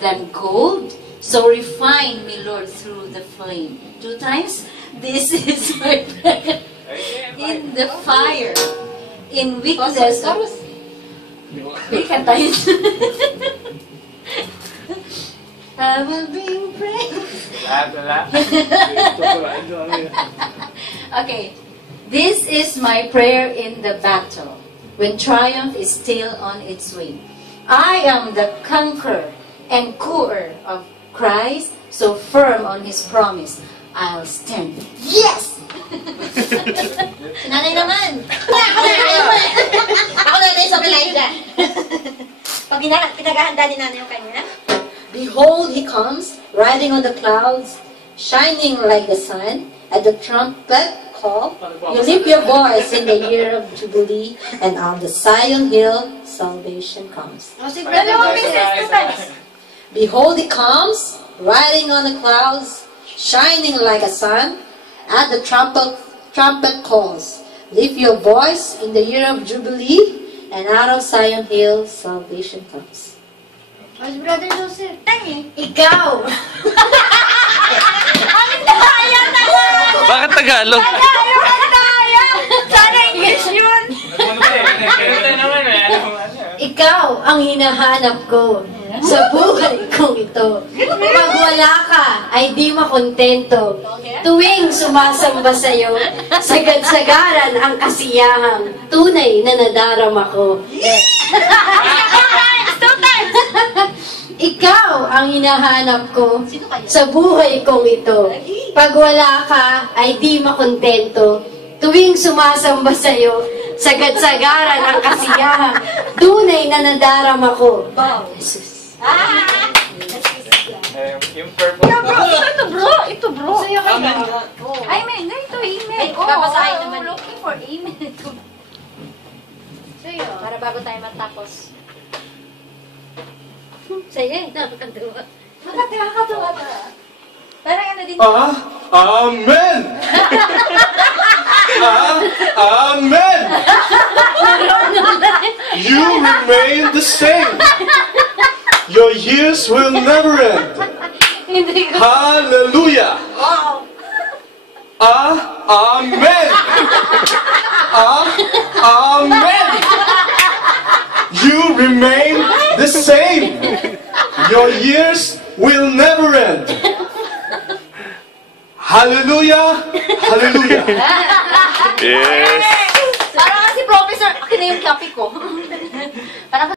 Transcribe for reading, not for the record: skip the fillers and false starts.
than gold, so refine me, Lord, through the flame. 2 times. This is my prayer. In the fire, in weakness. We can tayo. I will bring praise. Okay. This is my prayer in the battle, when triumph is still on its way. I am the conqueror and cooler of Christ, so firm on His promise, I'll stand. Yes! Nanay naman! Ako na sa Elijah. Pag pinaghahanda ni nanay yung kanya. Behold, He comes, riding on the clouds, shining like the sun. At the trumpet call, you lift your voice in the year of Jubilee, and on the Zion hill, salvation comes. Behold, He comes, riding on the clouds, shining like a sun. At the trumpet calls, lift your voice in the year of Jubilee, and out of Zion hill, salvation comes. Mas Brother Joseph, Ikaw! Bakit Tagalog? Sana English yun! Ikaw ang hinahanap ko sa buhay kong ito. Pag wala ka, ay di makontento. Tuwing sumasamba sa'yo, sagad-sagaran ang kasiyahang tunay na nadarama ko. Ikaw ang hinahanap ko sa buhay kong ito. Pag wala ka, ay di makontento. Tuwing sumasamba sa'yo, sagad-sagaran ang kasiyahang tunay na nadarama ko. Jesus. Yung purple. Ito bro. Sa'yo kayo. Amen. Ito, amen. babasahin naman. Looking for amen. Sa'yo. Para bago tayo matapos. Sa'yo, nakakatuwa. Nakakatuwa ka. Parang ano din. Amen! Amen! You remain the same. Your years will never end. Hallelujah! Amen! Amen! You remain the same. Your years will never end. Hallelujah! Hallelujah! Yes! Parang si Professor, akin na yung topic ko. Parang